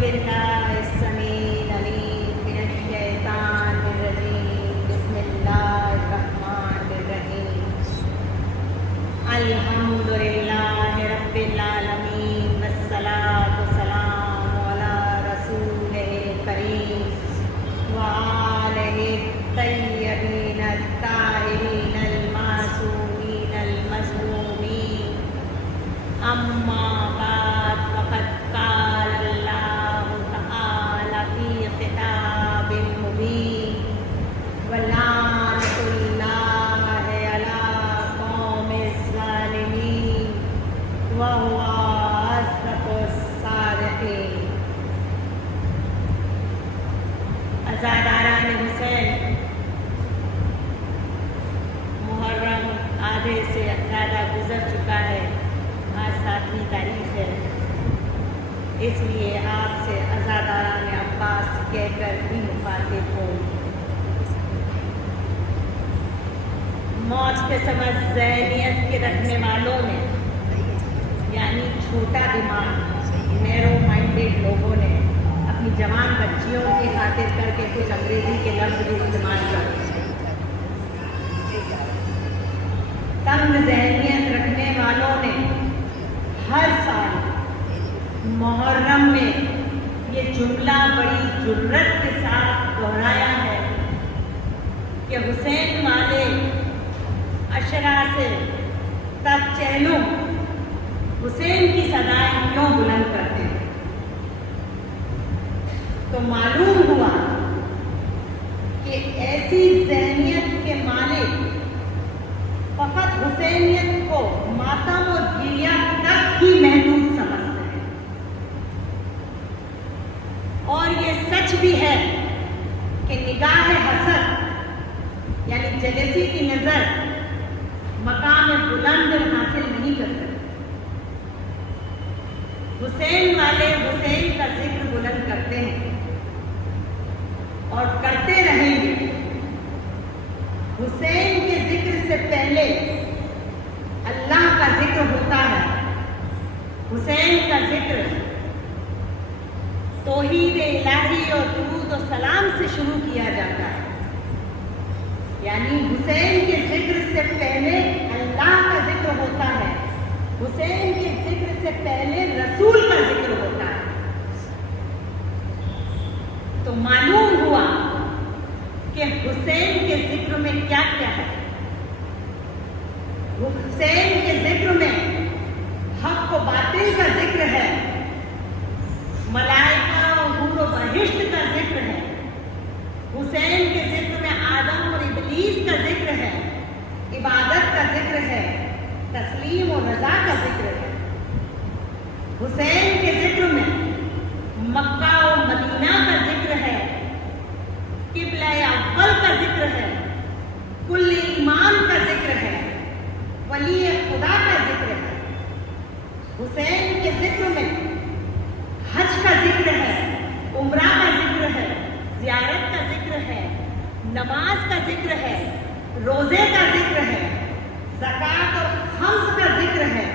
بالله السميع العليم من الشيطان الرجيم بسم الله الرحمن الرحيم الحمد لله رب العالمين والصلاة والسلام على رسوله الكريم وآله الطيبين الطاهرين المعصومين المظلومين أما بعد فقد قال الله تعالى في خطاب مبين ولعنة الله على قوم الظالمين وهو أصدق الصادقين. عزاداران حسین، محرم آدھے سے زیادہ گزر چکا ہے، آج 7ویں تاریخ ہے، اس لیے آپ سے عزاداران عباس کہہ کر بھی مخاطب ہوں. موت کے سمجھ ذہنیت کے رکھنے والوں نے، یعنی چھوٹا دماغ، نیرو مائنڈیڈ لوگوں نے اپنی جوان بچیوں کی خاطر کر کے کچھ انگریزی کے لفظ بھی استعمال کر. تنگ ذہنیت رکھنے والوں نے ہر سال محرم میں یہ جملہ بڑی جرت کے ساتھ دہرایا ہے کہ حسین والے اشرا سے تب چہلوں حسین کی صدائیں کیوں بلند کرتے ہیں. تو معلوم ہوا کہ ایسی ذہنیت کے مالک فقط حسینیت کو ماتم و گریہ تک ہی محدود سمجھتے ہیں. اور یہ سچ بھی ہے کہ نگاہ حسد یعنی جلسی کی نظر مقام بلند حاصل نہیں کر سکتے. حسین والے حسین کا ذکر بلند کرتے ہیں اور کرتے رہیں گے. حسین کے ذکر سے پہلے اللہ کا ذکر ہوتا ہے. حسین کا ذکر توحید الہی اور درود و سلام سے شروع کیا جاتا ہے. یعنی حسین کے ذکر سے پہلے اللہ کا ذکر ہوتا ہے. حسین کے ذکر سے پہلے رسول کا ذکر ہوتا ہے. تو معلوم ہوا کہ حسین کے ذکر میں کیا کیا ہے. حسین کے ذکر میں حق و باطل کا ذکر ہے، ملائکہ اور حور و بہشت کا ذکر ہے. حسین کے ذکر میں آدم اور ابلیس کا ذکر ہے، عبادت کا ذکر ہے، تسلیم و رضا کا ذکر ہے. حسین کے ذکر میں مکہ و مدینہ کا ذکر ہے، قبلہ اول کا ذکر ہے، کل ایمان کا ذکر ہے، ولی خدا کا ذکر ہے. حسین کے ذکر میں حج کا ذکر ہے، عمرہ کا ذکر ہے، زیارت کا ذکر ہے، نماز کا ذکر ہے، روزے کا ذکر ہے، زکوٰۃ اور خمس کا ذکر ہے.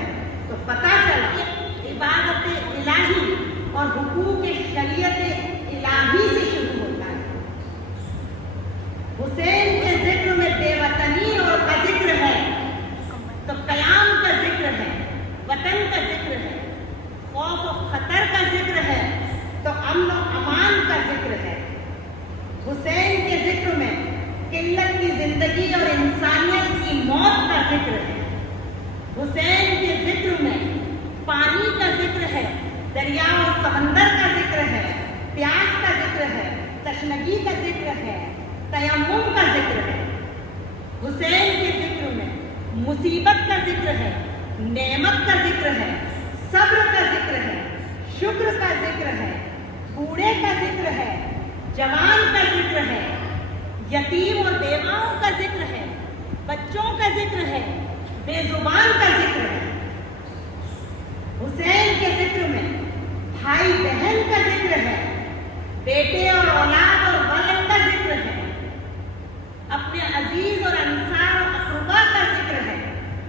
تو پتہ چلا عبادت الہی اور حقوق شریعت الہی سے شروع ہوتا ہے. حسین کے ذکر میں بے وطنی اور کا ذکر ہے، تو قیام کا ذکر ہے، وطن کا ذکر ہے، خوف و خطر کا ذکر ہے، تو امن و امان کا ذکر ہے. حسین کے ذکر میں قلت کی زندگی اور انسانیت کی موت کا ذکر ہے. حسین کے ذکر میں پانی کا ذکر ہے، دریا اور سمندر کا ذکر ہے، پیاس کا ذکر ہے، تشنگی کا ذکر ہے، تیمم کا ذکر ہے. حسین کے ذکر میں مصیبت کا ذکر ہے، نعمت کا ذکر ہے، صبر کا ذکر ہے، شکر کا ذکر ہے، بوڑھے کا ذکر ہے، جوان کا ذکر ہے، یتیم اور بیواؤں کا ذکر ہے، بچوں کا ذکر ہے، بے زبان کا ذکر ہے. حسین کے ذکر میں بھائی بہن کا ذکر ہے، بیٹے اور اولاد اور ولد کا ذکر ہے، اپنے عزیز اور انصار اور اقربا کا ذکر ہے،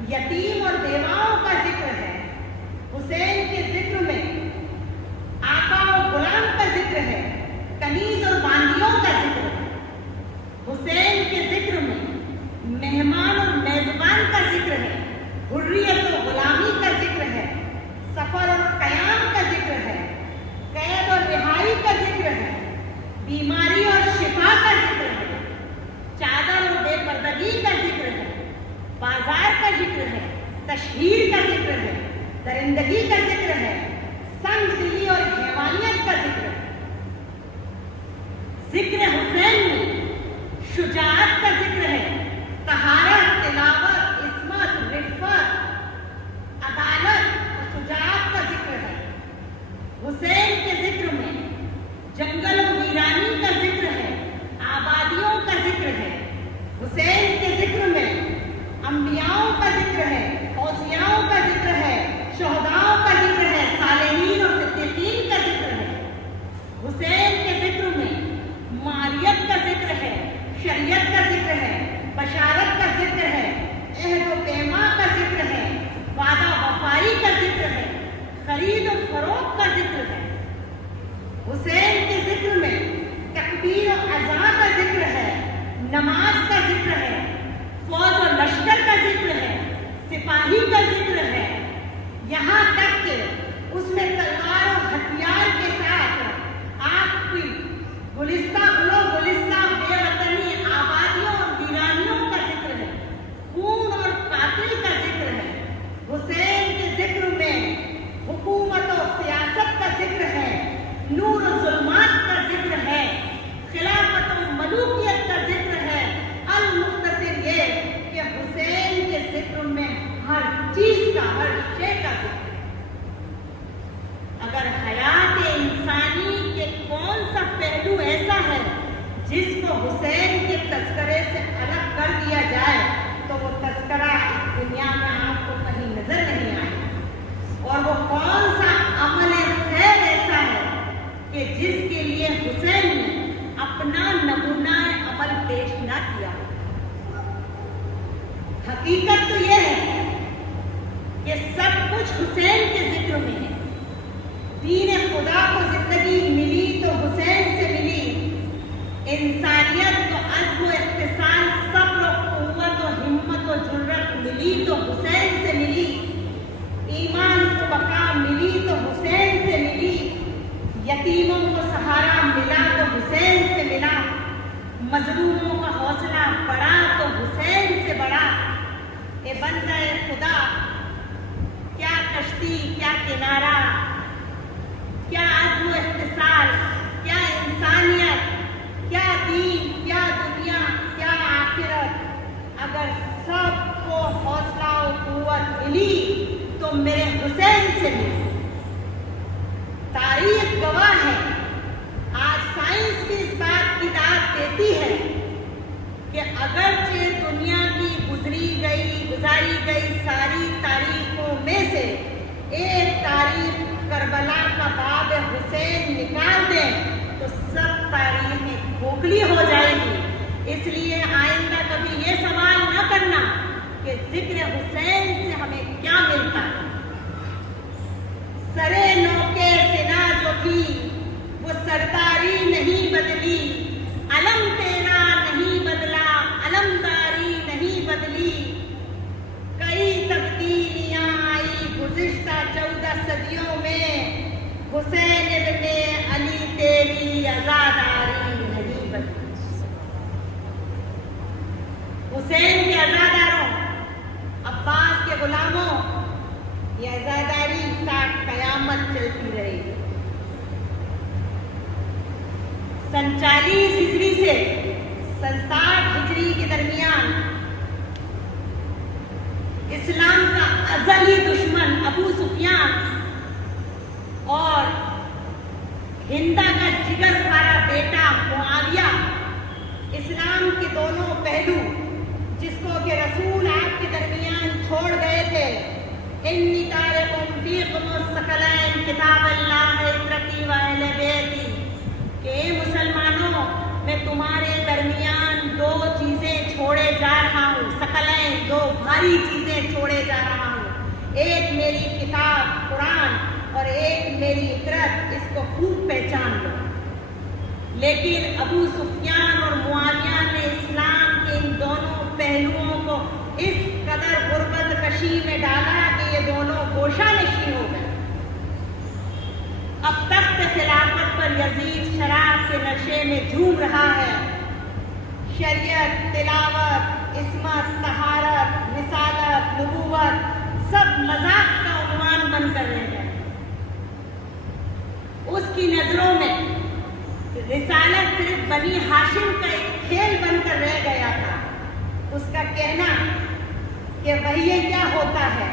یتیم اور بیواؤں کا ذکر ہے. حسین کے ذکر میں آقا و غلام حریت و غلامی کا ذکر ہے، سفر اور قیام کا ذکر ہے، قید اور رہائی کا ذکر ہے، بیماری اور شفا کا ذکر ہے، چادر اور بے پردگی کا ذکر ہے، بازار کا ذکر ہے، تشہیر کا ذکر ہے، درندگی کا ذکر ہے، سنگ دلی اور حیوانیت کا ذکر ہے۔ ذکر حسین میں شجاعت کا ذکر ہے، طہارت، تلاوت، عصمت، رفت، عدالت اور شجاعت کا ذکر ہے۔ حسین کے ذکر میں جنگل و ویرانی کا ذکر ہے، آبادیوں کا ذکر ہے۔ حسین کے ذکر میں انبیاؤں کا ذکر ہے، اوصیاؤں کا ذکر ہے، شہداؤں کا ذکر ہے، صالحین اور صدیقین کا ذکر ہے۔ حسین کے ذکر میں معریت کا ذکر ہے، شریعت کا ذکر ہے، بشارت کا ذکر ہے، عہد و پیما کا ذکر ہے، وعدہ وفائی کا ذکر ہے، خرید و فروخت کا ذکر ہے۔ حسین کے ذکر میں تکبیر و اذان کا ذکر ہے، نماز کا ذکر ہے، فوج و لشکر کا ذکر ہے، سپاہی کا ذکر ہے، یہاں تک کہ اس میں تلوار و ہتھیار کے ساتھ آپ کی گلستہ بے وطنی، آبادیوں اور ویرانیوں کا ذکر ہے، خون اور قاتل کا ذکر ہے۔ حسین کے ذکر میں حکومت و سیاست کا ذکر ہے، نور و ظلمات کا ذکر ہے، خلافت و ملوکیت کا ذکر ہے۔ المختصر یہ کہ حسین کے ذکر میں ہر چیز کا، ہر شے کا ذکر ہے۔ اگر حیات انسانی کے کون سا پہلو ایسا ہے جس کو حسین کے تذکرے سے الگ کر دیا جائے تو وہ تذکرہ اس دنیا میں آپ کو کہیں نظر نہیں آئے، اور وہ کون سا عمل خیر ایسا ہے کہ جس کے لیے حسین نے اپنا نمونہ عمل پیش نہ کیا۔ حقیقت تو یہ ہے کہ سب کچھ حسین کے ذکر میں ہے۔ دین خدا کو زندگی ملی تو حسین سے ملی، انسانیت کو عزم و اختصال، صبر و قوت و ہمت و جرأت ملی تو حسین سے ملی، ایمان کو بقا ملی تو حسین سے ملی، یتیموں کو سہارا ملا تو حسین سے ملا، مظلوموں کا حوصلہ بڑھا تو حسین سے بڑھا۔ اے بندہ خدا، کیا کشتی، کیا کنارہ، کیا عزم و اختصال، کیا انسانیت، کیا دین، کیا دنیا، کیا آخرت۔ اگر سب کو حوصلہ و قوت ملی تو میرے حسین سے ملی۔ تاریخ گواہ ہے، آج سائنس بھی اس بات کی داد دیتی ہے کہ اگرچہ دنیا کی گزاری گئی ساری تاریخوں میں سے ایک تاریخ کربلا کا باب حسین نکال دیں تو سب تاریخیں کھوکھلی ہو جائے گی۔ اس لیے آئندہ کبھی یہ سوال نہ کرنا کہ ذکر حسین سے ہمیں کیا ملتا ہے۔ سرے نوکے سنا جو تھی وہ سرداری نہیں بدلی، علم تیرا نہیں بدلا، علمداری نہیں بدلی، کئی تبدیلیاں آئی گزشتہ 14 صدیوں میں، حسین ابن علی تیری عزاداری نہیں بدلی۔ حسین کے عزاداروں، عباس کے غلاموں، یہ عزاداری تا قیامت چلتی رہے گی۔ 47 ہجری سے 60 ہجری کے درمیان اسلام کا ازلی دشمن ابو سفیان اور ہندا کا جگر خارا بیٹا معاویہ، اسلام کے دونوں پہلو جس کو کہ رسول آپ کے درمیان چھوڑ گئے تھے، انی تارکم فیکم الثقلین کتاب اللہ عترتی و اہل بیتی، کہ مسلمانوں میں تمہارے درمیان دو چیزیں چھوڑے جا رہا ہوں، ثقلین، دو بھاری چیزیں چھوڑے جا رہا ہوں، ایک میری کتاب قرآن اور ایک میری عترت، اس کو خوب پہچان لو۔ لیکن ابو سفیان اور معاویہ نے اسلام کے ان دونوں پہلوؤں کو اس قدر غربت کشی نشی میں ڈالا کہ یہ دونوں گوشہ نشی ہو گئے۔ اب تخت خلافت پر یزید شراب کے نشے میں جھوم رہا ہے۔ شریعت، تلاوت، عصمت، طہارت، رسالت، نبوت سب مذاق کا عنوان بن کر رہ گئے۔ اس کی نظروں میں رسالت صرف بنی ہاشم کا ایک کھیل بن کر رہ گیا تھا۔ اس کا کہنا کہ وحی کیا ہوتا ہے،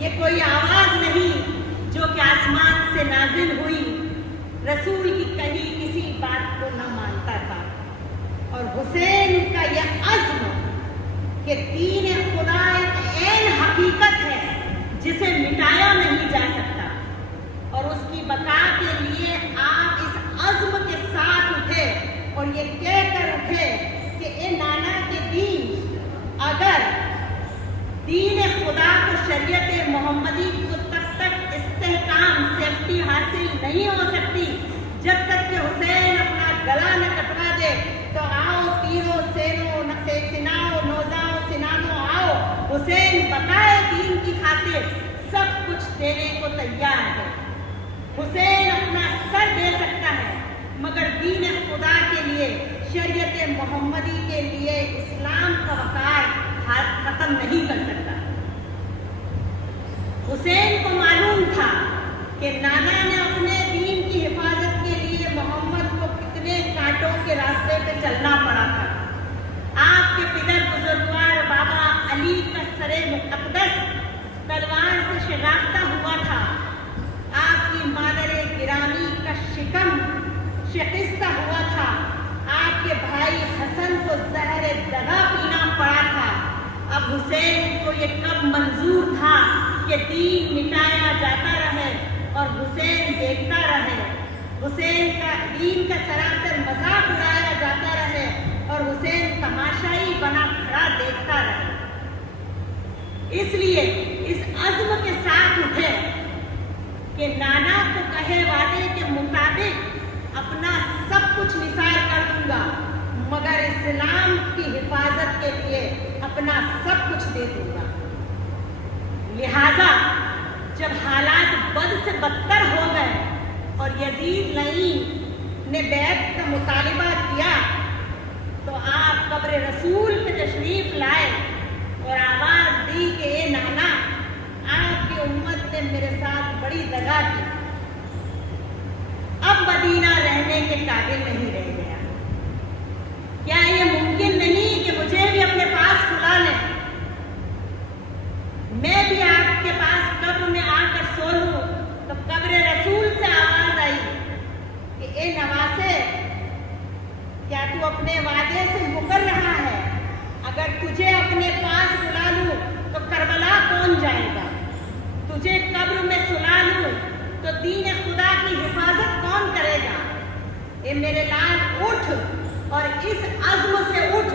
یہ کوئی آواز نہیں جو کہ آسمان سے نازل ہوئی، رسول کی کہی کسی بات کو نہ مانتا تھا۔ اور حسین کا یہ عزم کہ دین خدا ایک عین حقیقت ہے جسے مٹایا نہیں جا سکتا، اور اس کی بقا کے لیے آپ اس عزم کے ساتھ اٹھے اور یہ کہہ کر اٹھے کہ اے نانا کے دین، اگر دین خدا کو، شریعت محمدی کو تب تک استحکام، سیفٹی حاصل نہیں ہو سکتی جب تک کہ حسین اپنا گلا نہ کٹوا دے، تو آؤ تیروں سینوں سناؤ نوزاؤ سنانو آؤ، حسین بقائے دین کی خاطر سب کچھ دینے کو تیار ہے۔ حسین اپنا سر دے سکتا ہے مگر دین خدا کے لیے، شریعت محمدی کے لیے اسلام کا وقار ختم نہیں کر سکتا۔ حسین کو معلوم تھا کہ نانا نے اپنے دین کی حفاظت کے لیے محمد کو کتنے کانٹوں کے راستے پہ چلنا پڑا تھا۔ آپ کے پدر بزرگوار بابا علی کا سر مقدس تلوار سے شگافتہ ہوا تھا۔ آپ کی مادر گرامی کا شکم شکستہ ہوا تھا۔ آپ کے بھائی حسن کو زہر دغا پینا پڑا تھا۔ اب حسین کو یہ کب منظور تھا کہ دین مٹایا جاتا رہے اور حسین دیکھتا رہے، حسین کا دین کا سراسر مذاق اڑایا جاتا رہے اور حسین تماشائی بنا کھڑا دیکھتا رہے۔ اس لیے اس عزم کے ساتھ اٹھے کہ نانا کو کہے وعدے کے مطابق اپنا سب کچھ نثار کر دوں گا مگر اسلام کی حفاظت کے لیے اپنا سب کچھ دے دوں گا۔ لہذا جب حالات بد سے بدتر ہو گئے اور یزید لعین نے بیعت کا مطالبہ کیا تو آپ قبر رسول پہ تشریف لائے اور آواز دی کہ اے نانا، آپ کی امت نے میرے ساتھ بڑی دغا کی، اب مدینہ رہنے کے قابل نہیں رہ گیا۔ کیا یہ ممکن نہیں کہ مجھے بھی اپنے پاس بلا لیں، میں بھی آپ کے پاس قبر میں آ کر سو لوں؟ تو قبر رسول سے آواز آئی کہ اے نواسے، کیا تو اپنے وعدے سے مکر رہا ہے؟ اگر تجھے اپنے پاس بلا لوں تو کربلا کون جائے گا؟ تجھے قبر میں سلا لوں تو دین خدا کی حفاظت کون کرے گا؟ اے میرے لال اٹھ اور اس عزم سے اٹھ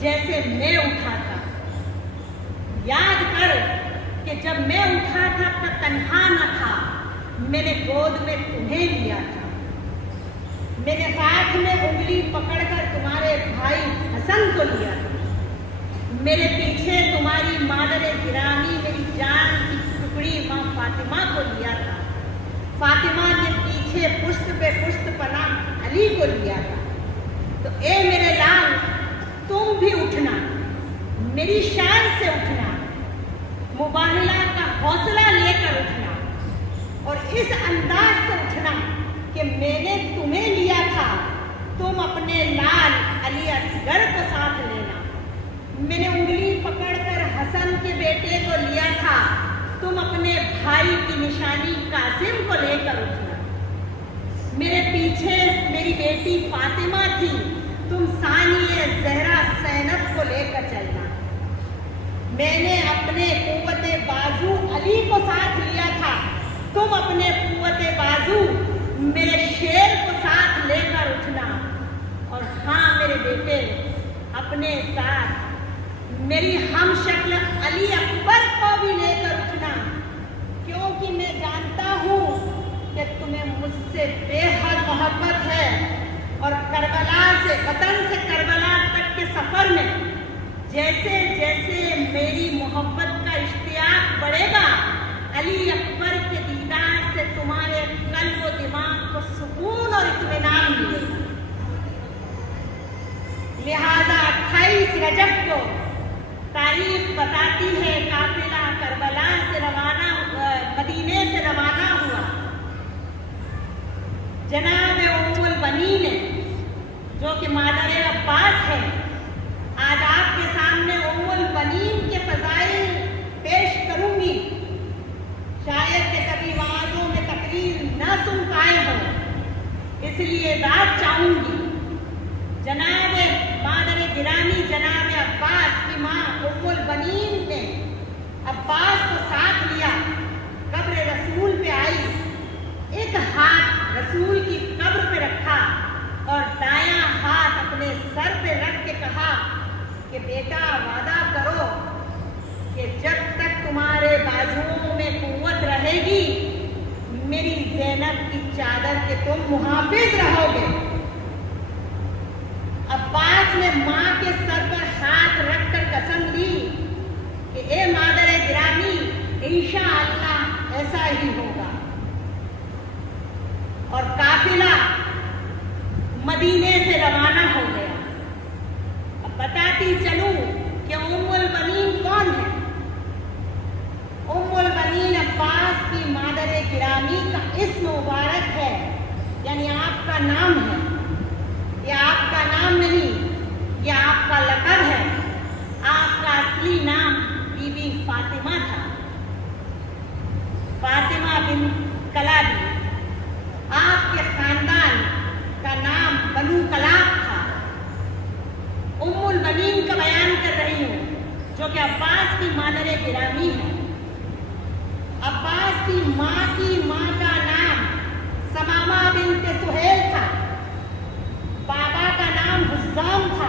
جیسے میں اٹھا تھا۔ یاد کر کہ جب میں اٹھا تھا تو تنہا نہ تھا، میں نے گود میں تمہیں لیا تھا، میں نے ساتھ میں انگلی پکڑ کر تمہارے بھائی حسن کو لیا تھا، میرے پیچھے تمہاری مادر گرامی میری جان کی ٹکڑی ماں فاطمہ کو لیا تھا، فاطمہ کے پیچھے پشت پہ پشت پناہ علی کو لیا تھا۔ تو اے میرے لال، تم بھی اٹھنا، میری شان سے اٹھنا، مباہلہ کا حوصلہ لے کر اٹھنا اور اس انداز سے اٹھنا کہ میں نے تمہیں لیا تھا، تم اپنے لال علی اصغر کو ساتھ لینا، میں نے انگلی پکڑ کر حسن کے بیٹے کو لیا تھا، تم اپنے بھائی کی نشانی قاسم کو لے کر اٹھنا، میرے پیچھے میری بیٹی فاطمہ تھی، تم ثانیہ زہرا زینب کو لے کر چلنا، میں نے اپنے قوت بازو علی کو ساتھ لیا تھا، تم اپنے قوت بازو میرے شیر کو ساتھ لے کر اٹھنا، اور ہاں میرے بیٹے، اپنے ساتھ میری ہم شکل علی اکبر کو بھی لے کر اٹھنا، کیونکہ میں جانتا ہوں کہ تمہیں مجھ سے بے حد محبت ہے، اور کربلا سے، وطن سے کربلا تک کے سفر میں جیسے جیسے میری محبت کا بتاتی ہے قافلہ کربلا سے روانہ مدینے سے روانہ ہوا. جناب ام البنین جو کہ مادر عباس ہے، آج آپ کے سامنے ام البنین کے فضائل پیش کروں گی. شاید کہ کبھی وعظوں میں تقریر نہ سن پائے ہو، اس لیے بات چاہوں گی. جناب مادر گرامی جناب عباس کی ماں ام البنین نے عباس کو ساتھ لیا، قبر رسول پہ آئی، ایک ہاتھ رسول کی قبر پہ رکھا اور دایاں ہاتھ اپنے سر پہ رکھ کے کہا کہ بیٹا وعدہ کرو کہ جب تک تمہارے بازوؤں میں قوت رہے گی میری زینب کی چادر کے تم محافظ رہو گے. عباس نے ماں کے سر پر ہاتھ رکھ کر قسم لی کہ اے مادر گرامی انشاءاللہ ایسا ہی ہوگا. اور قافلہ مدینے سے روانہ ہو گیا. اب بتاتی چلوں کہ ام البنین کون ہے. ام البنین عباس کی مادر گرامی کا اسم مبارک ہے، یعنی آپ کا نام ہے. یہ آپ کا نام نہیں، یہ آپ کا لقب ہے. آپ کا اصلی نام بی بی فاطمہ تھا، فاطمہ بن کلابی. آپ کے خاندان کا نام بنو کلاب تھا. ام البنین کا بیان کر رہی ہوں جو کہ عباس کی مادر گرامی ہے. عباس کی ماں کا نام سمامہ بنت سہیل تھا. بابا کا نام حزام تھا.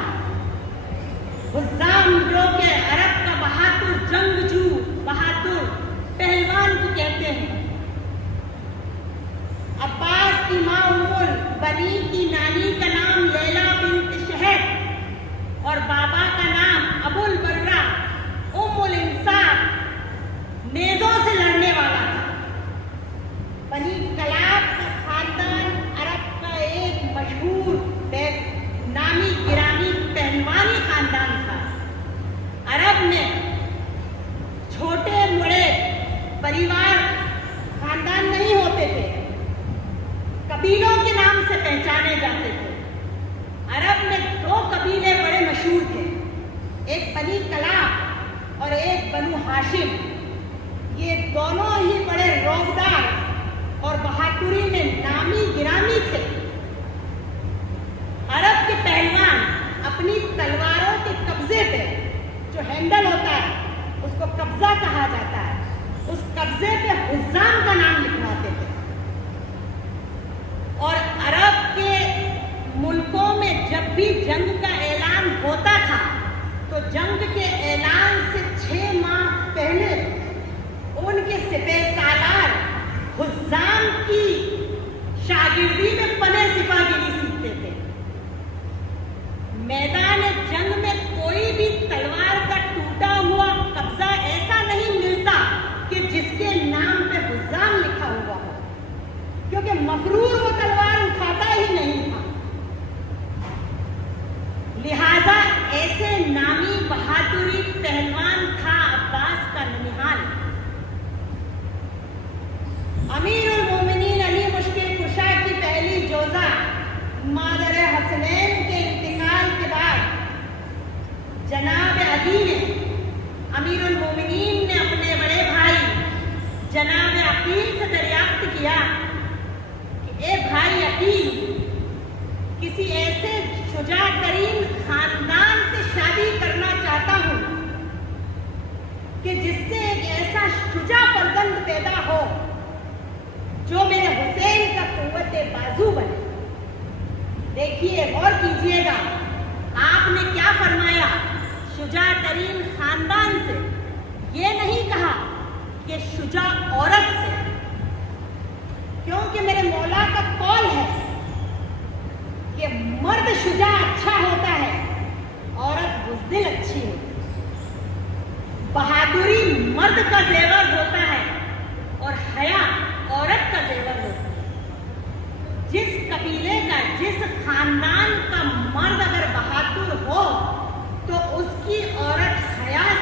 حزام جو کہ عرب کا بہادر جنگجو، بہادر پہلوان کو کہتے ہیں. عباس کی ماں ام البنین کی نانی کا نام لیلا بنت شہد اور بابا کا نام ابو البرہ ام الانصار، نیزوں سے لڑنے والا تھا. بنی کلاب کا خاندان عرب کا ایک مشہور نامی گرامی پہلوانی خاندان تھا. عرب میں چھوٹے بڑے پریوار خاندان نہیں ہوتے تھے، قبیلوں کے نام سے پہچانے جاتے تھے. عرب میں دو قبیلے بڑے مشہور تھے، ایک بنی کلاب اور ایک بنو ہاشم. یہ دونوں ہی بڑے روبدار اور بہادری میں نامی گرامی تھے. عرب کے پہلوان اپنی تلواروں کے قبضے پہ جو ہینڈل ہوتا ہے اس کو قبضہ کہا جاتا ہے، اس قبضے پہ حزام کا نام لکھواتے تھے. اور عرب کے ملکوں میں جب بھی جنگ کا اعلان ہوتا تھا تو جنگ کے اعلان سے 6 ماہ پہلے ان کے سپہ سالار حزام کی شاگردی میں فن سپاہی سیکھتے تھے. میدان جنگ میں کوئی بھی تلوار کا ٹوٹا ہوا قبضہ ایسا نہیں ملتا کہ جس کے نام پہ حزام لکھا ہوا ہو، کیونکہ مغرور وہ تلوار اٹھاتا ہی نہیں تھا. لہذا ایسے نامی بہادری پہلوان تھا عباس کا ننہال. امیر المومنین علی مشکل کشا کی پہلی جوزہ مادر حسنین کے انتقال کے بعد جناب علی نے، امیر المومنین نے اپنے بڑے بھائی جناب عقیل سے دریافت کیا کہ اے بھائی عقیل، کسی ایسے شجاع ترین خاندان سے شادی کرنا چاہتا ہوں کہ جس سے ایک ایسا شجاع فرزند پیدا ہو جو میرے حسین کا قوت بازو بنے. دیکھیے، غور کیجئے گا، آپ نے کیا فرمایا؟ شجاع ترین خاندان سے، یہ نہیں کہا کہ شجاع عورت سے، کیونکہ میرے مولا کا قول ہے کہ مرد شجاع اچھا ہوتا ہے، عورت بزدل اچھی ہوتی ہے. بہادری مرد کا زیور ہوتا ہے اور حیا عورت کا زیور ہوتا ہے. جس قبیلے کا، جس خاندان کا مرد اگر بہادر ہو تو اس کی عورت حیا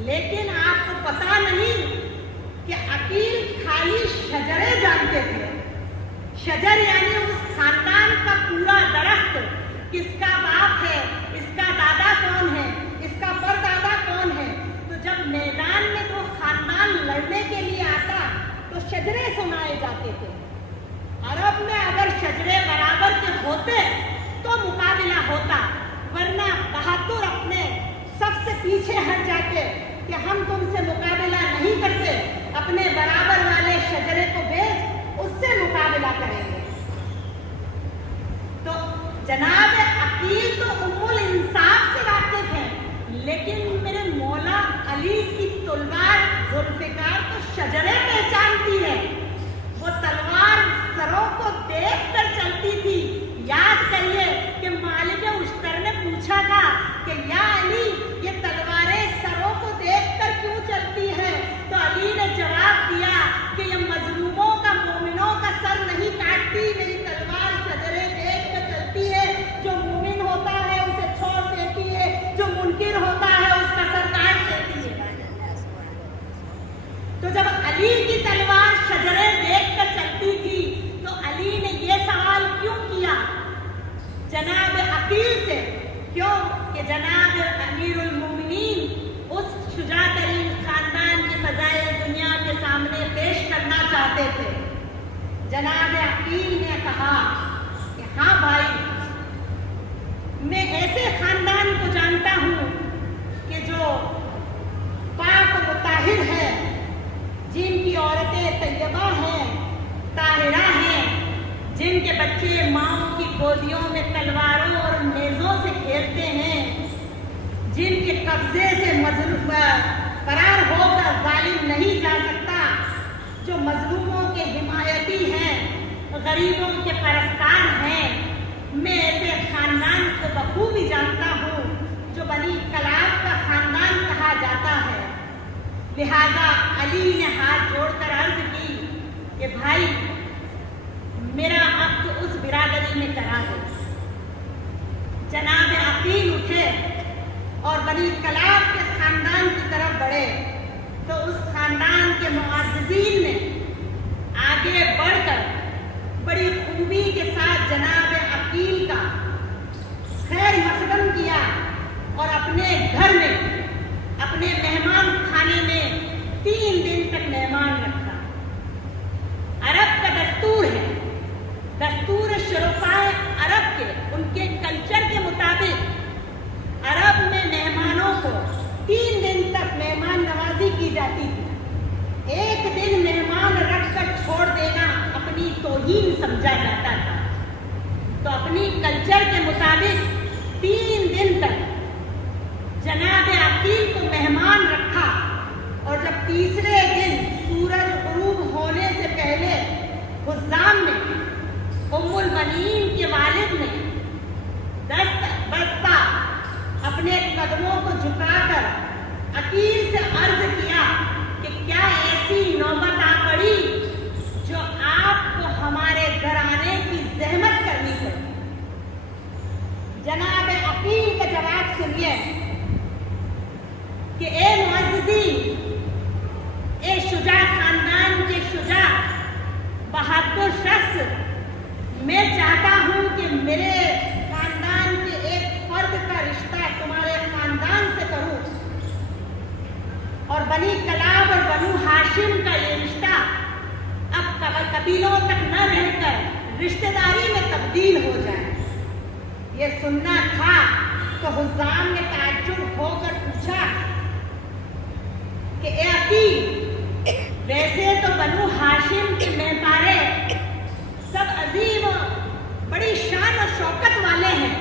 لیکن آپ کو پتا نہیں کہ عقیل خالی شجرے جانتے تھے. شجر یعنی اس خاندان کا پورا درخت، کس کا باپ ہے، اس کا دادا کون ہے، اس کا پردادا کون ہے. تو جب میدان میں تو خاندان لڑنے کے لیے آتا تو شجرے سنائے جاتے تھے. عرب میں اگر شجرے برابر کے ہوتے تو مقابلہ ہوتا، ورنہ بہادر اپنے سب سے پیچھے ہٹ جاتے کہ ہم تم سے مقابلہ نہیں کرتے، اپنے برابر والے شجرے کو بھیج، اس سے مقابلہ کریں گے. تو جناب عقیل تو ام الانصاف سے واقف ہیں، لیکن میرے مولا علی کی تلوار ذوالفقار تو شجرے پہچانتی ہے. وہ تلوار سروں کو دیکھ کر چلتی تھی. یاد کریے کہ مالک اشتر نے پوچھا تھا کہ یا علی یہ تلواریں سروں کو دیکھ کر کیوں چلتی ہے؟ تو علی نے جواب دیا کہ یہ مظلوموں کا، مومنوں کا سر نہیں کاٹتی، میری تلوار شجرے دیکھ کر چلتی ہے. جو مومن ہوتا ہے اسے چھوڑ دیتی ہے، جو منکر ہوتا ہے اس کا سر کاٹ دیتی ہے. تو جب علی کی تلوار شجرے دیکھ کر چلتی تھی تو علی نے یہ سوال کیوں کیا جناب عقیل سے؟ کیوں کہ جناب امیر المومنین اس شجاع ترین خاندان کی فضائل دنیا کے سامنے پیش کرنا چاہتے تھے. جناب عقیل نے کہا کہ ہاں بھائی، میں ایسے خاندان کو جانتا ہوں کہ جو پاک و مطہر ہے، جن کی عورتیں طیبہ ہیں، طاہرہ ہیں، جن کے بچے ماؤں کی گودیوں میں تلواروں اور نیزوں سے کھیلتے ہیں، جن کے قبضے سے مظلوم فرار ہو کر ظالم نہیں جا سکتا، جو مظلوموں کے حمایتی ہیں، غریبوں کے پرستار ہیں. میں ایسے خاندان کو بخوبی جانتا ہوں جو بنی کلاب کا خاندان کہا جاتا ہے. لہذا علی نے ہاتھ جوڑ کر عرض کی کہ بھائی میرا عقد اس برادری میں کرا دو. جناب عقیل اٹھے اور بنی کلاب کے خاندان کی طرف بڑھے تو اس خاندان کے معززین نے آگے بڑھ کر بڑی خوبی کے ساتھ جناب عقیل کا خیر مقدم کیا اور اپنے گھر میں، اپنے مہمان خانے میں 3 دن تک مہمان رکھا. عرب کا دستور ہے، دستور شرفائے عرب کے، ان کے کلچر کے مطابق عرب میں مہمانوں کو 3 دن تک مہمان نوازی کی جاتی تھی. 1 دن مہمان رکھ کر چھوڑ دینا اپنی توہین سمجھا جاتا تھا. تو اپنی کلچر کے مطابق 3 دن تک جناب عقیل کو مہمان رکھا، اور جب تیسرے دن سورج غروب ہونے سے پہلے حزام میں ام المنین کے والد نے دست بستہ اپنے قدموں کو جھکا کر عقیل سے عرض کیا کہ کیا ایسی نوبت آ پڑی جو آپ کو ہمارے گھر آنے کی زحمت کرنی پڑی؟ جناب عقیل کا جواب سنیے کہ اے معززین، اے شجاع خاندان کے شجاع بہادر شخص، میں چاہتا ہوں کہ میرے خاندان کے ایک فرد کا رشتہ تمہارے خاندان سے کروں، اور بنی کلاب اور بنو ہاشم کا یہ رشتہ اب قبیلوں تک نہ رہ کر رشتہ داری میں تبدیل ہو جائے. یہ سننا تھا تو حزام نے تعجب ہو کر پوچھا کہ اے عقیل، ویسے تو بنو ہاشم کے مہپارے سب عظیم بڑی شان اور شوکت والے ہیں،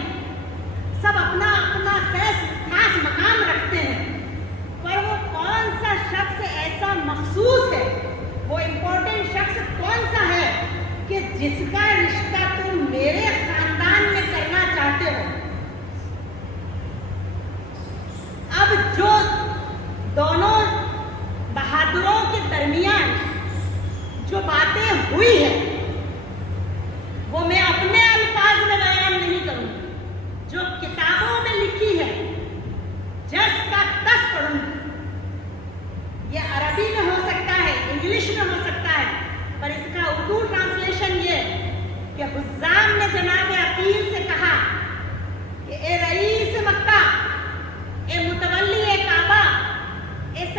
سب اپنا اپنا خاص مقام رکھتے ہیں، پر وہ کون سا شخص ایسا مخصوص ہے، وہ امپورٹنٹ شخص کون سا ہے کہ جس کا رشتہ تم میرے خاندان میں کرنا چاہتے ہو؟ اب جو دونوں بہادروں کے درمیان جو باتیں ہوئی ہیں وہ میں اپنے الفاظ میں بیان نہیں کروں، جو کتابوں میں لکھی ہے جس کا تس پڑھوں.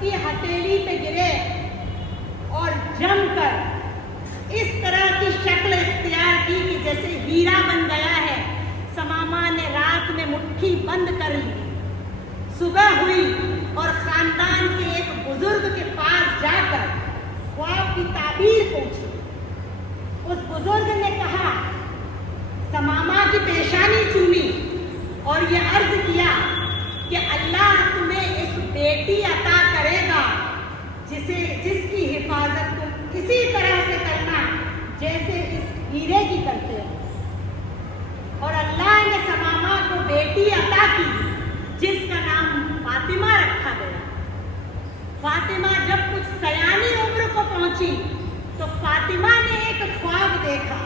کی ہتھیلی پہ گرے اور جم کر اس طرح کی شکل اختیار کی کہ جیسے ہیرا بن گیا ہے. ثمامہ نے رات میں مٹھی بند کر لی. صبح ہوئی اور خاندان کے ایک بزرگ کے پاس جا کر خواب کی تعبیر پوچھی. اس بزرگ نے کہا، ثمامہ کی پیشانی چومی اور یہ عرض کیا کہ اللہ تمہیں ایک بیٹی عطا کرے گا جس کی حفاظت تم اسی طرح سے کرنا جیسے اس ہیرے کی کرتے ہو. اور اللہ نے ثمامہ کو بیٹی عطا کی جس کا نام فاطمہ رکھا گیا. فاطمہ جب کچھ سیانی عمر کو پہنچی تو فاطمہ نے ایک خواب دیکھا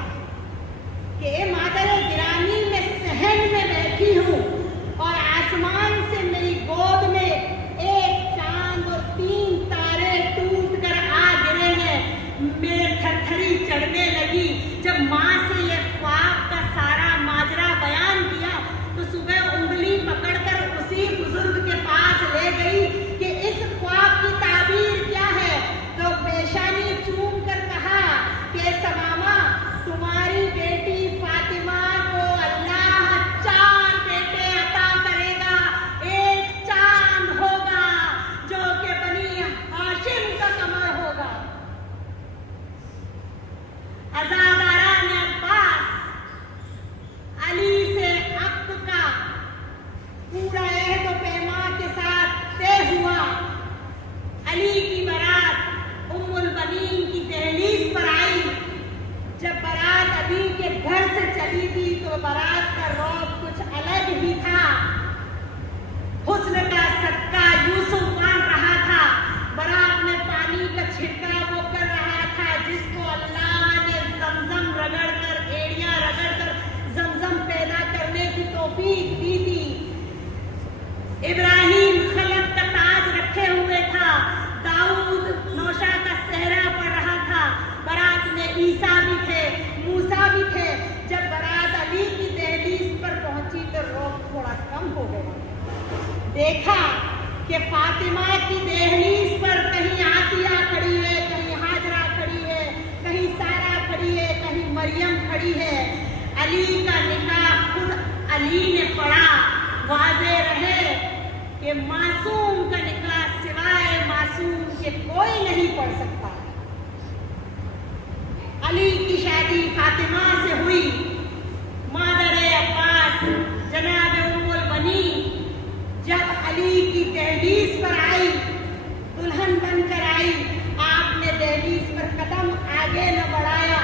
کہ اے مادر گرامی میں صحن میں بیٹھی ہوں اور آسمان سے میری گود میں ایک چاند اور 3 تارے ٹوٹ کر آ گرے ہیں. میرے تھرتھری چڑھنے لگی. جب ماں سے یہ خواب کا سارا ماجرا بیان کیا تو صبح انگلی پکڑ کر اسی بزرگ کے پاس لے گئی کہ اس خواب کی تعبیر کیا ہے. تو پیشانی چوم کر کہا کہ ثمامہ تمہاری بیٹی فاطمہ کو اللہ 4 بیٹے عطا کرے گا. ایک چاند ہوگا جو کہ بنی ہاشم کا قمر ہوگا. عزاداران عباس علی سے عقد کا پورا عہد و پیمان کے ساتھ طے ہوا. علی کی بارات ام البنین کی دہلیز پر آئی. جب بارات علی کے گھر سے چلی تھی تو بارات کا رعب کچھ الگ ہی تھا. حسن کا صدقہ یوسف بان رہا تھا. بارات میں پانی کا چھڑکاو وہ کر رہا تھا جس کو اللہ نے زمزم رگڑ کر ایڑیاں رگڑ کر زمزم پیدا کرنے کی توفیق دی تھی. ابراہیم خلق کا تاج رکھے ہوئے تھا. داؤد نوشا کا صحرا پڑ رہا تھا. بارات میں عیسیٰ بھی تھے، موسیٰ بھی تھے. جب بارات علی کی دہلیز پر پہنچی تو رعب تھوڑا کم ہو گیا. دیکھا کہ فاطمہ کی دہلیز پر کہیں آسیہ کھڑی ہے، کہیں ہاجرہ کھڑی ہے، کہیں سارہ کھڑی ہے، کہیں مریم کھڑی ہے. علی کا نکاح خود علی نے پڑھا. واضح رہے کہ معصوم کا نکاح سوائے معصوم کے کوئی نہیں پڑھ سکتا. علی کی شادی فاطمہ سے ہوئی. مادر عباس جناب ام البنین جب علی کی دہلیز پر آئی، دلہن بن کر آئی، آپ نے دہلیز پر قدم آگے نہ بڑھایا،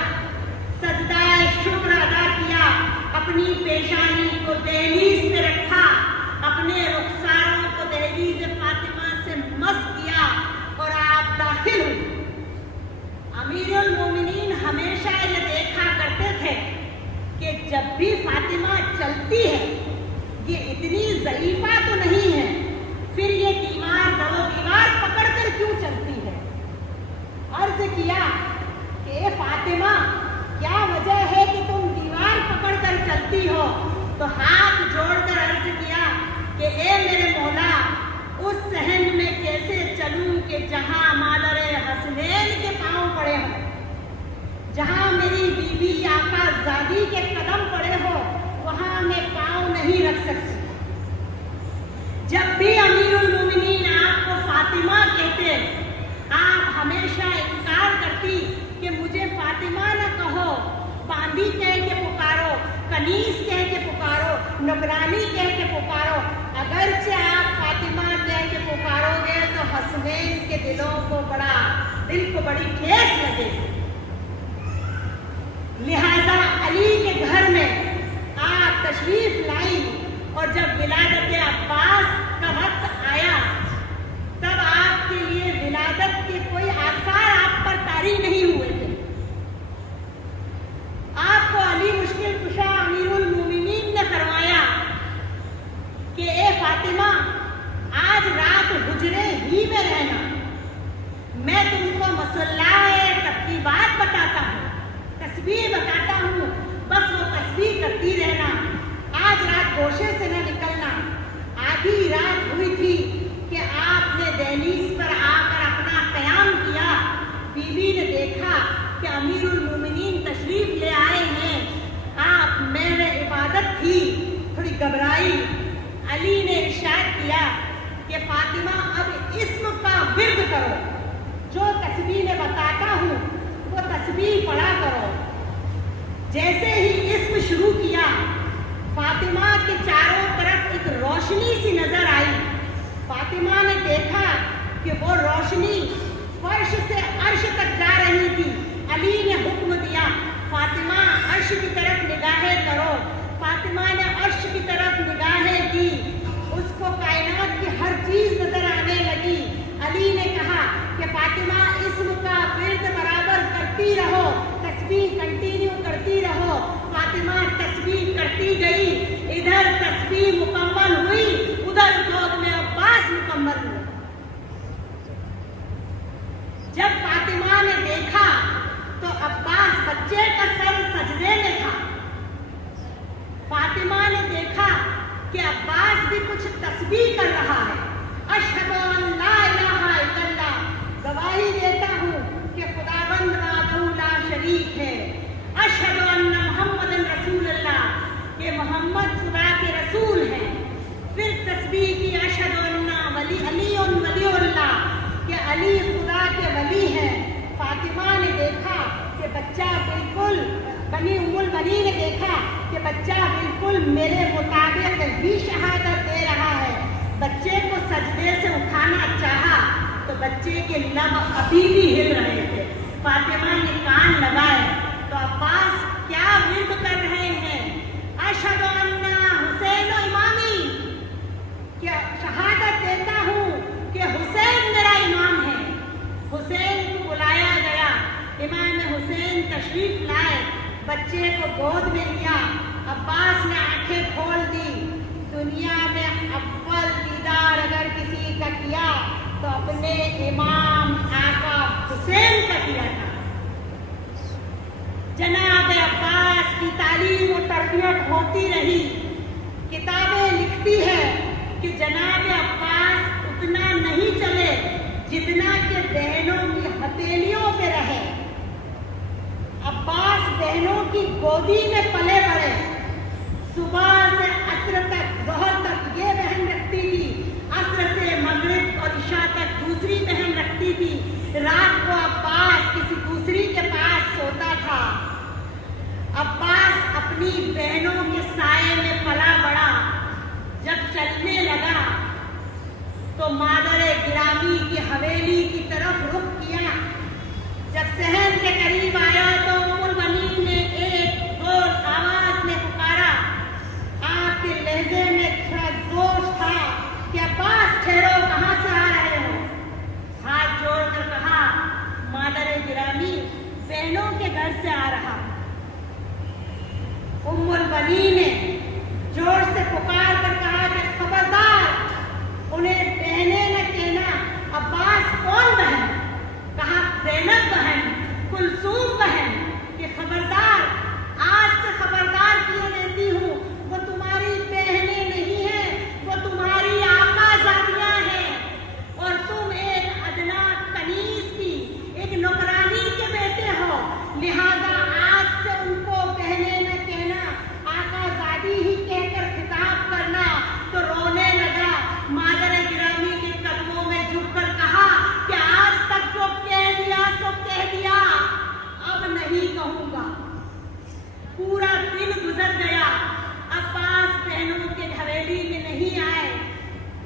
سجدہ شکر ادا کیا، اپنی پیشانی کو دہلیز پہ رکھا، اپنے رخساروں کو دہلیز فاطمہ سے مس کیا اور آپ داخل ہوئے. امیر المومنین ہمیشہ یہ دیکھا کرتے تھے کہ جب بھی فاطمہ چلتی ہے یہ اتنی ضعیفہ تو نہیں ہے، پھر یہ دیوار دو دیوار پکڑ کر کیوں چلتی ہے. عرض کیا کہ اے فاطمہ کیا وجہ ہے کہ تم دیوار پکڑ کر چلتی ہو؟ تو ہاتھ جوڑ کر عرض کیا کہ اے میرے مولا اس صحن میں کیسے چلوں کہ جہاں مادر حسنین کے پاؤں پڑے ہوں، جہاں میری بیوی آقا زادی کے قدم پڑے ہو وہاں میں پاؤں نہیں رکھ سکتی. جب بھی امیر المومنین آپ کو فاطمہ کہتے آپ ہمیشہ انکار کرتی کہ مجھے فاطمہ نہ کہو، باندی کہہ کے پکارو، کنیز کہہ کے پکارو، نبرانی کہہ کے پکارو. اگرچہ آپ فاطمہ کہہ کے پکارو گے تو حسنین کے دل کو بڑی ٹھیس لگے گی. لہذا علی کے گھر میں آپ تشریف لائی اور جب ولادت عباس کا وقت آیا تب آپ کے لیے ولادت کے کوئی آثار آپ پر طاری نہیں ہوئے تھے. آپ کو علی مشکل کشا امیر المومنین نے فرمایا کہ اے فاطمہ آج رات حجرے ہی میں رہنا، میں تم کو مصلح ترتیبات بتاتا ہوں، تسبیح بتاتا ہوں، بس وہ تسبیح دیا کہ فاطمہ اب اسم کا ورد کرو، جو تسبیح میں بتاتا ہوں وہ تسبیح پڑھا کرو۔ جیسے ہی اسم شروع کیا، فاطمہ کے چاروں طرف ایک روشنی سی نظر آئی۔ فاطمہ نے دیکھا کہ وہ روشنی فرش سے عرش تک جا رہی تھی۔ علی نے حکم دیا، فاطمہ عرش کی طرف نگاہیں کرو۔ فاطمہ نے عرش کی طرف نگاہیں کی، اس کو کائنات کی ہر چیز نظر آنے لگی۔ علی نے کہا کہ فاطمہ اسم کا ورد برابر کرتی رہو، تسبیح کنٹینیو کرتی رہو۔ فاطمہ تسبیح کرتی گئی، ادھر تسبیح مکمل ہوئی، ادھر گود میں عباس مکمل ہوئے۔ جب فاطمہ نے دیکھا تو عباس بچے کا سر سجدے میں تھا۔ فاطمہ نے دیکھا کہ عباس بھی کچھ تسبیح کر رہا ہے۔ اشہد ان لا الہ الا اللہ، گواہی دیتا ہوں کہ خداوند وحدہ لا شریک ہے۔ اشہد ان محمد رسول اللہ، کہ محمد خدا کے رسول ہیں۔ پھر تسبیح کی اشہد ان علی ولی اللہ، کہ علی خدا کے ولی ہیں۔ فاطمہ نے دیکھا کہ بچہ بالکل، بنی ام البنین نے دیکھا کہ بچہ بالکل میرے مطابق ہی شہادت دے رہا ہے۔ بچے کو سجدے سے اٹھانا چاہا تو بچے کے لب ابھی بھی ہل رہے تھے۔ فاطمہ نے کان لگائے تو عباس کیا ورد کر رہے ہیں؟ اشہد ان حسین امامی، کہ شہادت دیتا ہوں کہ حسین میرا امام ہے۔ حسین کو بلایا گیا، امام حسین تشریف لائے، بچے کو گود میں لیا۔ عباس نے آنکھیں کھول دی۔ دنیا میں اول دیدار اگر کسی کا کیا تو اپنے امام آقا حسین کا کیا تھا۔ جناب عباس کی تعلیم و تربیت ہوتی رہی۔ کتابیں لکھتی ہے کہ جناب عباس اتنا نہیں چلے جتنا کہ بہنوں کی ہتھیلیوں پہ رہے۔ عباس بہنوں کی گودی میں پلے بڑھے۔ صبح سے عصر تک، ظہر تک یہ بہن رکھتی تھی، عصر سے مغرب اور عشاء تک دوسری بہن رکھتی تھی۔ رات کو عباس کسی دوسری کے پاس سوتا تھا۔ عباس اپنی بہنوں کے سائے میں پلا بڑھا۔ جب چلنے لگا تو مادر گرامی کی حویلی کی طرف رخ کیا۔ جب صحن کے قریب آیا تو ام البنین نے ایک زور آواز میں پکارا۔ آپ کے لہجے میں تھوڑا جوش تھا کہ عباس ٹھہرو، کہاں سے آ رہے ہو؟ ہاتھ جوڑ کر کہا، مادر گرامی بہنوں کے گھر سے آ رہا۔ ام البنین نے زور سے پکار کر کہا کہ خبردار، انہیں بہنیں نہ کہنا۔ عباس کون بہن؟ کہا زینب بہن، کلثوم بہن، کہ خبردار، آج سے خبردار کیے دیتی ہوں، وہ تمہاری بہنیں نہیں ہیں، وہ تمہاری آقا زادیاں ہیں، اور تم ایک ادنا کنیز کی، ایک نوکرانی کے بیٹے ہو، لہذا آج سے ان کو بہنیں نہ کہنا، آقا زادی ہی کہہ کر خطاب کرنا۔ تو رونے لگا۔ مادر گرامی کے قدموں میں جھک کر کہا کہ آج تک جو کہہ دیا سو کہہ دیا، اب نہیں کہوں گا۔ پورا دن گزر گیا، عباس بہنوں کے حویلی میں نہیں آئے۔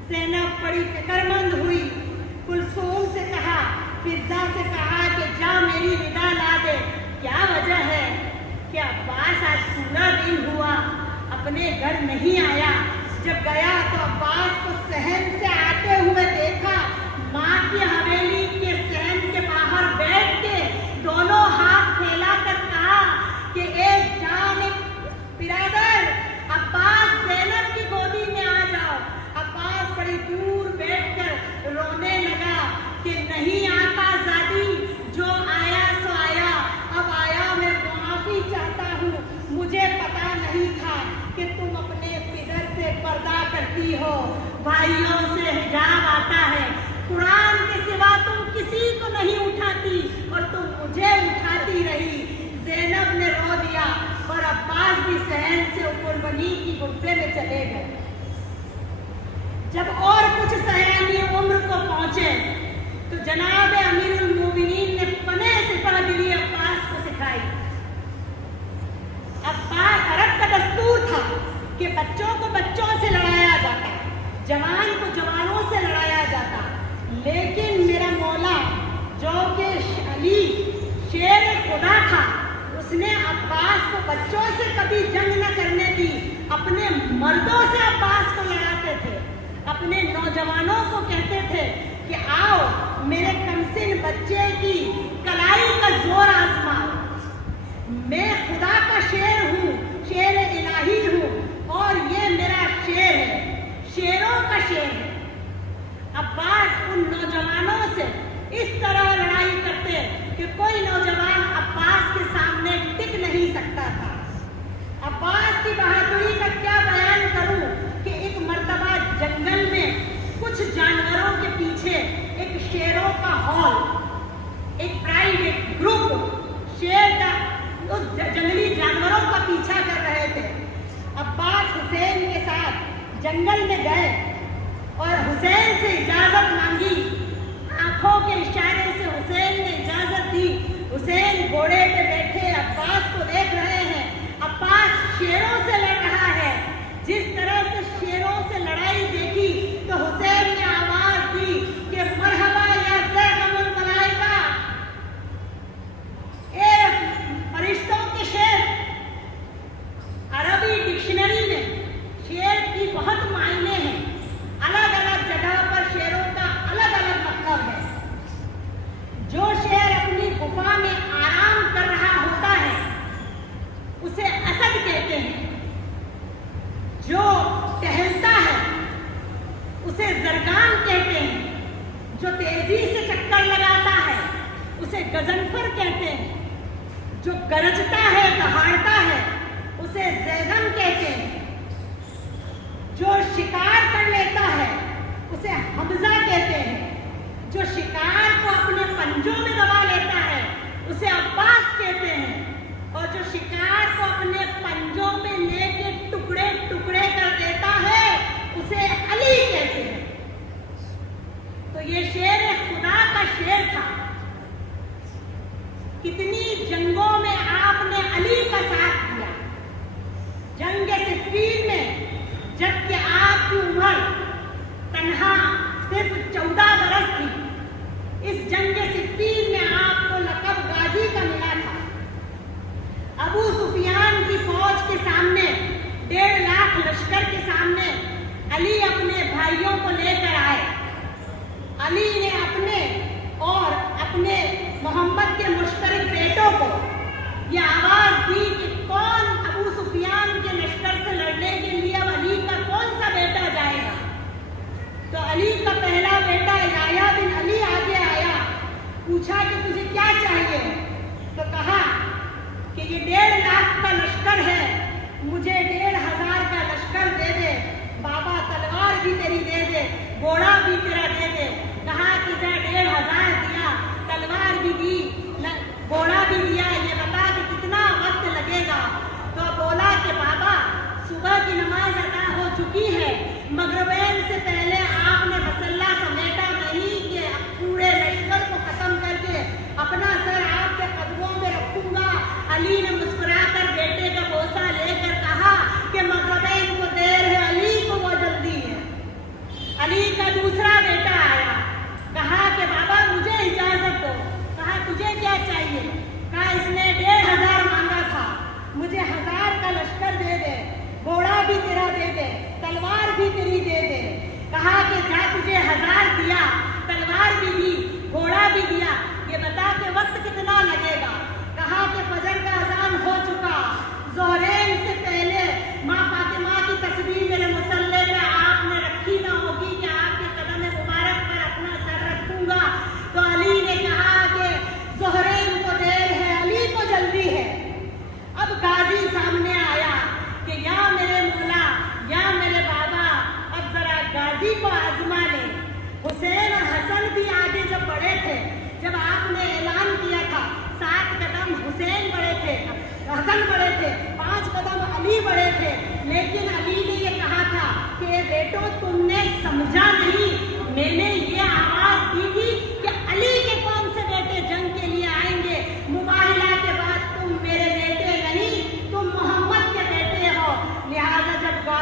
زینب بڑی فکر مند ہوئی۔ کلثوم سے کہا، فضا سے کہا کہ جا میری ندا لا دے۔ کیا وجہ ہے کہ عباس آج پورا دن ہوا اپنے گھر نہیں آیا؟ جب گیا تو عباس کو صحن سے آتے ہوئے دیکھا۔ ماں کی حویلی کے صحن کے باہر بیٹھ کے دونوں ہاتھ پھیلا کر کہا کہ ایک جان برادر، عباس زینب کی گودی میں آ جاؤ۔ عباس بڑی دور بیٹھ کر رونے لگا کہ نہیں آقا زادی، جو آیا سو آیا، اب آیا میں معافی چاہتا ہوں۔ مجھے پتا نہیں تھا کہ تم اپنے پدر سے پردہ کرتی ہو، بھائیوں سے حجاب آتا ہے، قرآن کے سوا تم کسی کو نہیں اٹھاتی اور تم مجھے اٹھاتی رہی۔ زینب نے رو دیا اور عباس بھی صحن سے ام البنین کی غرفے میں چلے گئے۔ جب اور کچھ سیانی عمر کو پہنچے تو جناب امیر المومنین نے فن سپاہ گیری عباس کو سکھائی۔ عباس عرب کا دستور تھا کہ بچوں کو بچوں سے لڑایا جاتا، جوان کو جوانوں سے لڑایا جاتا، لیکن میرا مولا جو کہ علی شیر خدا تھا، اس نے عباس کو بچوں سے کبھی جنگ نہ کرنے دی، اپنے مردوں سے عباس کو لڑاتے تھے، اپنے نوجوانوں کو کہتے تھے کہ آؤ میرے کمسن بچے کی کلائی کا زور آزماؤ، میں خدا کا شیر ہوں، شیر الہی ہوں، اور یہ میرا شیر ہے، شیروں کا شیر ہے۔ عباس ان نوجوانوں سے اس طرح لڑائی کرتے کہ کوئی نوجوان عباس کے سامنے ٹک نہیں سکتا تھا۔ عباس کی بہادری کا کیا بیان کروں کہ ایک مرتبہ جنگل میں کچھ جانوروں کے پیچھے ایک شیروں کا ہال، ایک پرائیویٹ گروپ شیر کا اس جنگلی جانوروں کا پیچھا کر رہے تھے۔ عباس حسین کے ساتھ جنگل میں گئے اور حسین سے اجازت مانگی، آنکھوں کے اشارے سے حسین نے اجازت دی، حسین گھوڑے پہ بیٹھے عباس کو دیکھ رہے ہیں، عباس شیروں سے لڑ رہا ہے، جس طرح سے شیروں سے لڑائی دیکھی تو حسین نے آواز دی کہ مرحبا یا زیغم الملائکہ، اے فرشتوں کے شیر۔ عربی ڈکشنری میں شیر کی بہت معنی ہیں، الگ الگ جگہ پر شیروں کا الگ الگ مطلب ہے۔ جو شیر اپنی غفا میں آرام کر رہا ہوتا ہے اسے اسد کہتے ہیں، جو ٹہلتا ہے اسے زرگان کہتے ہیں، جو تیزی سے چکر لگاتا ہے اسے غضنفر کہتے ہیں، جو گرجتا ہے دہاڑتا ہے اسے زیغم کہتے ہیں، جو شکار کر لیتا ہے اسے حمزہ کہتے ہیں، جو شکار کو اپنے پنجوں میں دبا لیتا ہے اسے عباس کہتے ہیں، اور جو شکار کو اپنے پنجوں میں لے کے ٹکڑے ٹکڑے کر دیتا ہے اسے علی کہتے ہیں۔ تو یہ شیر خدا کا شیر تھا۔ کتنی جنگوں میں آپ نے علی کا ساتھ دیا۔ جنگ صفین میں جبکہ آپ کی عمر تنہا صرف 14 برس تھی، اس جنگ صفین میں آپ کو لقب غازی کا ملا تھا۔ ابو سفیان کی فوج کے سامنے 1.5 لاکھ لشکر کے سامنے علی اپنے بھائیوں کو لے کر آئے۔ علی نے اپنے اور اپنے محمد کے مشترک بیٹوں کو یہ آواز دی کہ کون ابو سفیان کے لشکر سے لڑنے کے لیے اب علی کا کون سا بیٹا جائے گا؟ تو علی کا پہلا بیٹا یحییٰ بن علی آگے آیا، پوچھا کہ تجھے کیا چاہیے؟ تو کہا کہ یہ 1.5 لاکھ کا لشکر ہے، مجھے 1,500 کا لشکر دے دے، بابا تلوار بھی تیری دے دے، گھوڑا بھی تیرا دے دے۔ کہا کہ جا 1,500 دیا، تلوار بھی دی، گھوڑا بھی دیا، یہ بتا کہ کتنا وقت لگے گا؟ تو بولا کہ بابا صبح کی نماز ادا ہو چکی ہے، مغربین سے پہلے آپ نے مسلح سمیٹا نہیں کہ پورے لشکر کو ختم کر کے اپنا سر آپ کے قدموں میں رکھوں گا۔ علی نے مسکرا کر بیٹے کا بوسہ لے کر کہا کہ مغربین کو دیر ہے، علی کو وہ جلدی ہے۔ علی کا دوسرا بیٹا آیا، کہا کہ بابا مجھے اجازت دو۔ کہا تجھے کیا چاہیے؟ کہا اس نے 1,500 مانگا تھا، مجھے 1000 کا لشکر دے دے، گھوڑا بھی تیرا دے دے، تلوار بھی تیری دے دے۔ کہا کہ جا تجھے 1000 دیا، تلوار بھی دی، گھوڑا بھی دیا، یہ بتا کہ وقت کتنا لگے گا؟ کہا کہ فجر کا اذان ہو چکا، ظہرین سے پہلے ماں فاطمہ کی تصویر میرے مصلی پہ آپ نے رکھی نہ ہوگی کہ آپ کے قدم مبارک پر اپنا سر رکھوں گا۔ تو علی نے کہا کہ ظہرین کو دیر ہے، علی کو جلدی ہے۔ اب غازی سامنے آیا کہ یا میرے مولا یا میرے بابا، اب ذرا غازی کو آزما لے۔ حسین اور حسن بھی آگے جب بڑھے تھے، جب آپ نے اعلان کیا تھا 7 قدم حسین بڑے تھے، حسن بڑے تھے، 5 قدم علی بڑے تھے، لیکن علی نے یہ کہا تھا کہ بیٹو تم نے سمجھا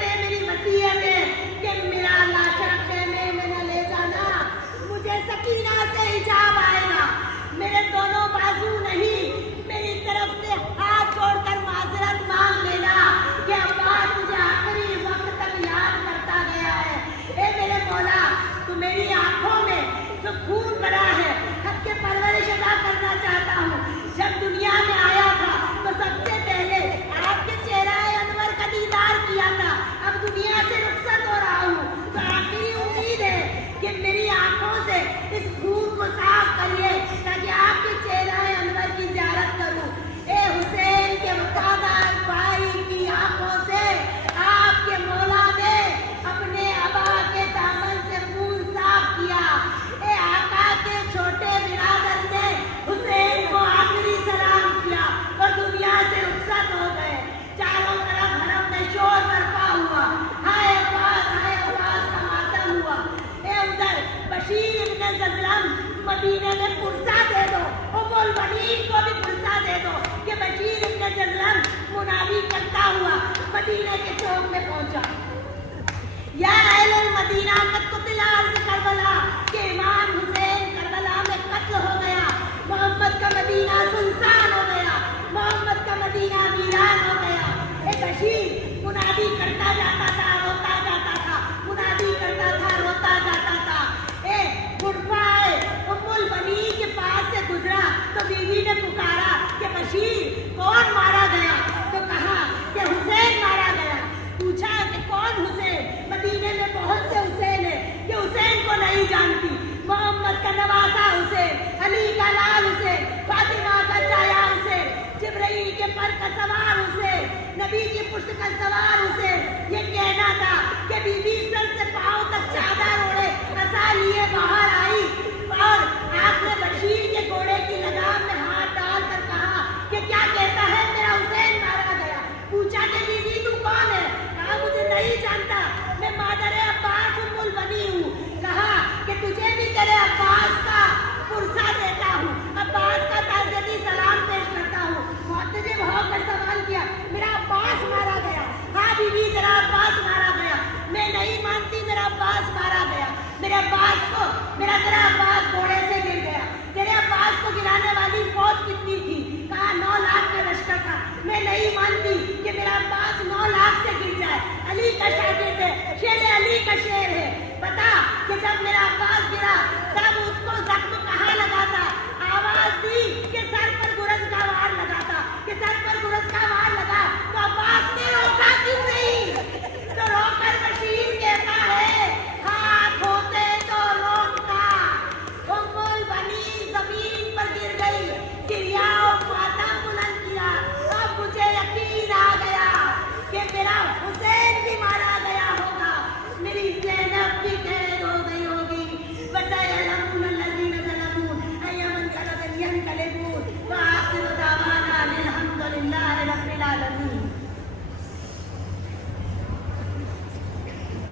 وصیت ہے, میری وصیت ہے کہ میرا لاشا خیمے میں نہ لے جانا. مجھے سکینہ سے حجاب آئے گا, میرے دونوں بازو نہیں, میری طرف سے ہاتھ جوڑ کر معذرت مانگ لینا کہ عباس مجھے آخری وقت تک یاد کرتا گیا ہے. اے میرے مولا, تو میری آنکھوں میں جو خون بھرا ہے, حق کے پرورش ادا کرنا چاہتا ہوں. جب دنیا میں آیا تھا تو سب سے پہلے آپ کے چہرہ انور کا دیدار کیا تھا. اب دنیا سے رخصت ہو رہا ہوں تو آخری امید ہے کہ میری آنکھوں سے اس خون کو صاف کریے تاکہ آپ کے چہرہ انور کی زیارت کروں. اے حسین کے وفادار بھائی کی آنکھوں سے آپ کے مولا نے اپنے ابا کے دامن سے خون صاف کیا. اے آقا کے چھوٹے برادر نے حسین کو آخری سلام کیا اور دنیا سے رخصت ہو گئے. چاروں طرف حرم میں شور برپا ہوا, ہائے عباس کا ماتم ہوا. اے ادھر بشیر ابن زظلم, مدینے میں پرسہ دے دو, ام الولید کو بھی پرسہ دے دو کہ بشیر ابن زظلم منادی کرتا ہوا مدینے کے چوک میں پہنچا. یا اہل المدینہ قد قتل ارض کربلا, کہ امام حسین کربلا میں قتل ہو گیا. محمد کا مدینہ سنسان ہو گیا, محمد کا مدینہ ویران ہو گیا. اے بشیر منادی کرتا جاتا تھا, روتا جاتا تھا, منادی کرتا تھا, روتا جاتا تھا. اے غرفہ ام البنی کے پاس سے گزرا تو بیوی نے پکارا کہ بشیر کون مارا گیا, تو کہا کہ حسین مارا گیا. پوچھا کہ کون حسین؟ مدینے میں بہت سے حسین ہیں کہ حسین کو نہیں جانتی. محمد کا نواسا حسین, علی کا لال حسین, فاطمہ کا چایا حسین, جبرائیل کے پر کا سوار حسین, نبی کی پشت کا سوار حسین. یہ کہنا تھا کہ بی بی سر سے پاؤں تک چادر اوڑھے عصا لیے باہر آئی اور آپ نے بشیر کے گھوڑے کی لگام میں ہاتھ ڈال کر کہا کہ کیا کہتا ہے, میرا حسین مارا گیا. پوچھا کہ بی بی تو کون ہے؟ کہا مجھے نہیں جانتا, میں مادر عباس ام البنی ہوں. کہا کہ تجھے بھی تیرے عباس کا پرسہ دیتا ہوں, عباس کا تعزیتی سلام پیش کرتا ہوں. محتجب ہو کر سوال کیا, میرا عباس مارا گیا. ہاں بی بی, تیرا عباس